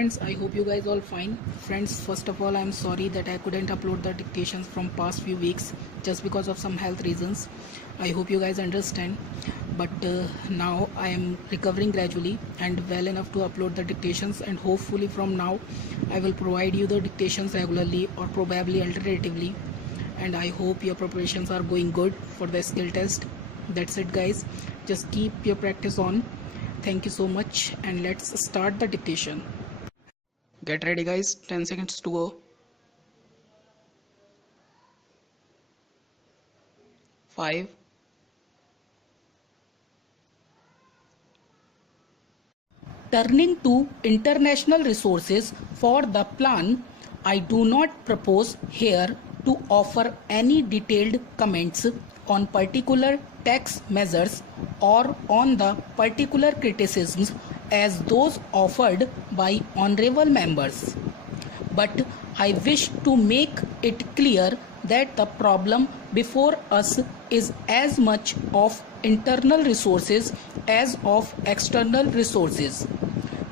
friends, I hope you guys all fine. Friends, first of all, I'm sorry that I couldn't upload the dictations from past few weeks just because of some health reasons. I hope you guys understand. But now I am recovering gradually and well enough to upload the dictations, and hopefully from now I will provide you the dictations regularly or probably alternatively. And I hope your preparations are going good for the skill test. That's it guys, just keep your practice on. Thank you so much, and let's start the dictation. Get ready guys, 10 seconds to go. 5, 4, turning to international resources for the plan, I do not propose here to offer any detailed comments on particular tax measures or on the particular criticisms as those offered by honorable members. But I wish to make it clear that the problem before us is as much of internal resources as of external resources.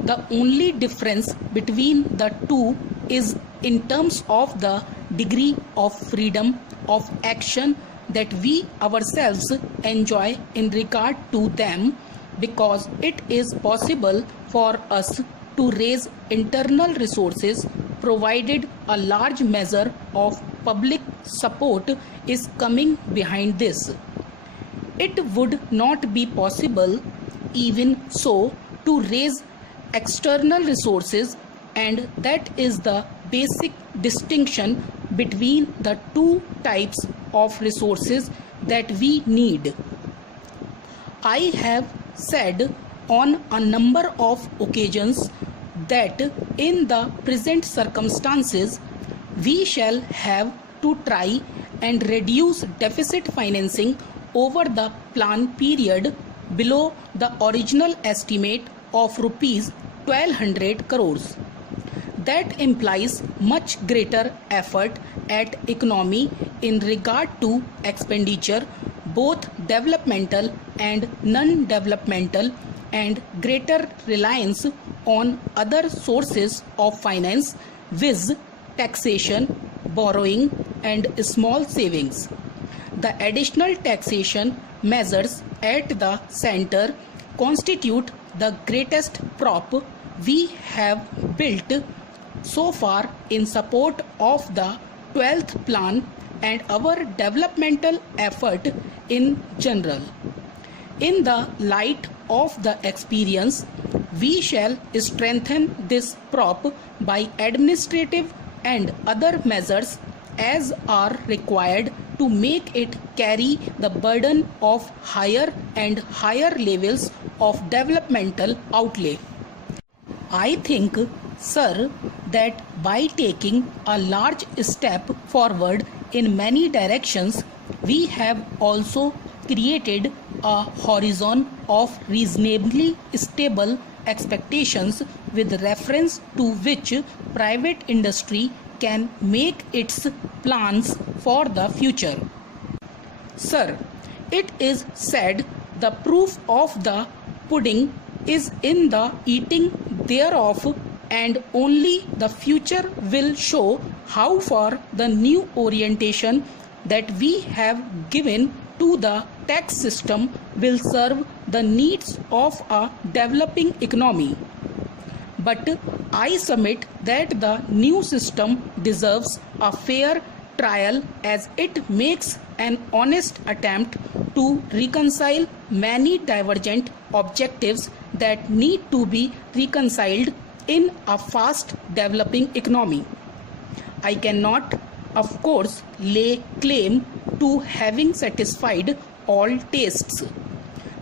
The only difference between the two is in terms of the degree of freedom of action that we ourselves enjoy in regard to them, because it is possible for us to raise internal resources provided a large measure of public support is coming behind this. It would not be possible even so to raise external resources, and that is the basic distinction between the two types of resources that we need. I have said on a number of occasions that in the present circumstances we shall have to try and reduce deficit financing over the plan period below the original estimate of rupees 1200 crores. That implies much greater effort at economy in regard to expenditure, both developmental and non-developmental, and greater reliance on other sources of finance, viz. Taxation, borrowing, and small savings. The additional taxation measures at the center constitute the greatest prop we have built so far in support of the 12th plan and our developmental effort in general. In the light of the experience, we shall strengthen this prop by administrative and other measures as are required to make it carry the burden of higher and higher levels of developmental outlay. I think, sir, that by taking a large step forward in many directions, we have also created a horizon of reasonably stable expectations with reference to which private industry can make its plans for the future. Sir, it is said the proof of the pudding is in the eating thereof, and only the future will show how far the new orientation that we have given to the tax system will serve the needs of a developing economy. But I submit that the new system deserves a fair trial, as it makes an honest attempt to reconcile many divergent objectives that need to be reconciled in a fast developing economy. I cannot, of course, lay claim to having satisfied all tastes.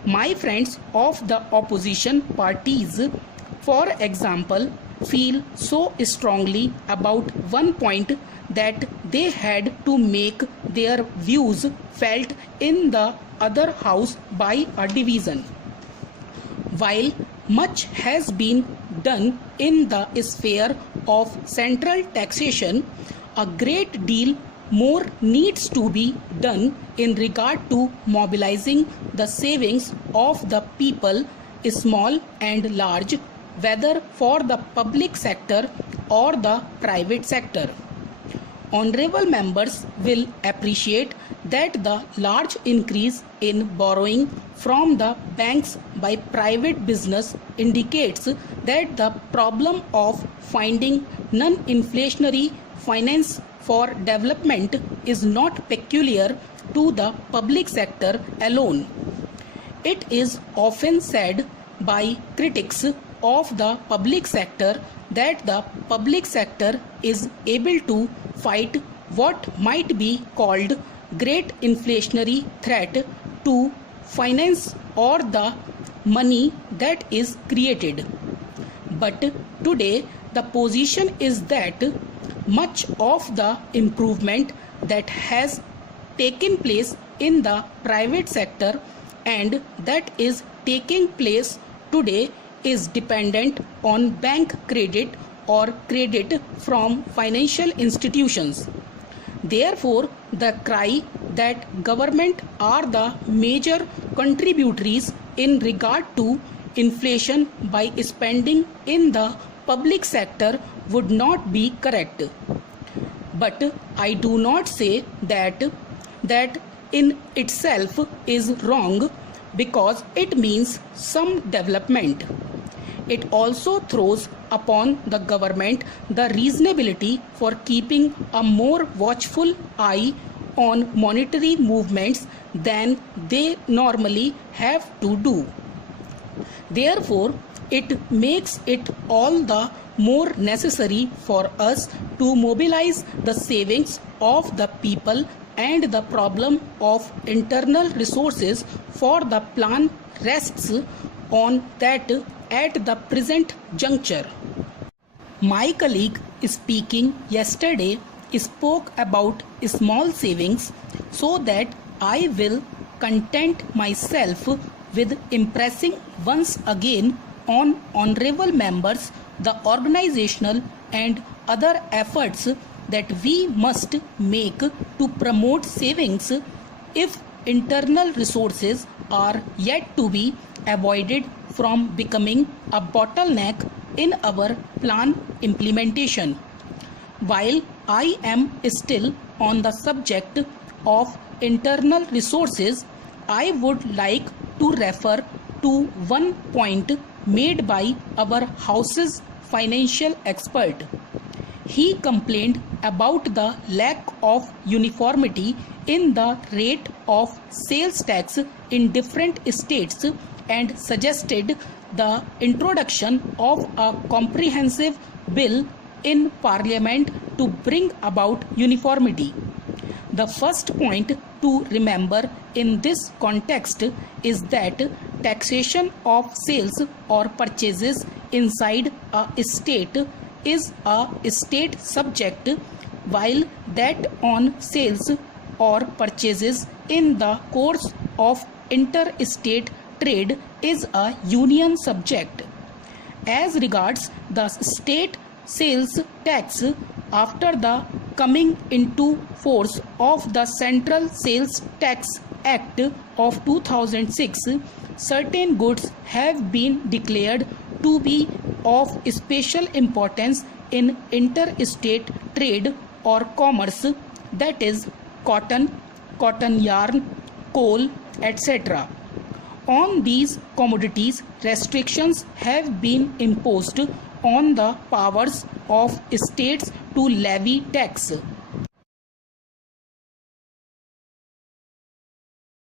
My friends of the opposition parties, for example, feel so strongly about one point that they had to make their views felt in the other house by a division. While much has been done in the sphere of central taxation, a great deal more needs to be done in regard to mobilizing the savings of the people, small and large, whether for the public sector or the private sector. Honorable members will appreciate that the large increase in borrowing from the banks by private business indicates that the problem of finding non-inflationary finance for development is not peculiar to the public sector alone. It is often said by critics of the public sector that the public sector is able to fight what might be called great inflationary threat to finance or the money that is created. But today the position is that much of the improvement that has taken place in the private sector and that is taking place today is dependent on bank credit or credit from financial institutions. Therefore, the cry that government are the major contributories in regard to inflation by spending in the public sector would not be correct. But I do not say that in itself is wrong because it means some development. It also throws upon the government the reasonability for keeping a more watchful eye on monetary movements than they normally have to do. Therefore, it makes it all the more necessary for us to mobilize the savings of the people, and the problem of internal resources for the plan rests on that at the present juncture. My colleague speaking yesterday spoke about small savings, so that I will content myself with impressing once again on honorable members the organizational and other efforts that we must make to promote savings if internal resources are yet to be avoided from becoming a bottleneck in our plan implementation. While I am still on the subject of internal resources, I would like to refer to one point made by our House's financial expert. He complained about the lack of uniformity in the rate of sales tax in different states and suggested the introduction of a comprehensive bill in Parliament to bring about uniformity. The first point to remember in this context is that taxation of sales or purchases inside a state is a state subject, while that on sales or purchases in the course of interstate trade is a union subject. As regards the state sales tax, after the coming into force of the Central Sales Tax Act of 2006, certain goods have been declared to be of special importance in interstate trade or commerce, that is cotton, cotton yarn, coal, etc. On these commodities, restrictions have been imposed on the powers of states to levy tax.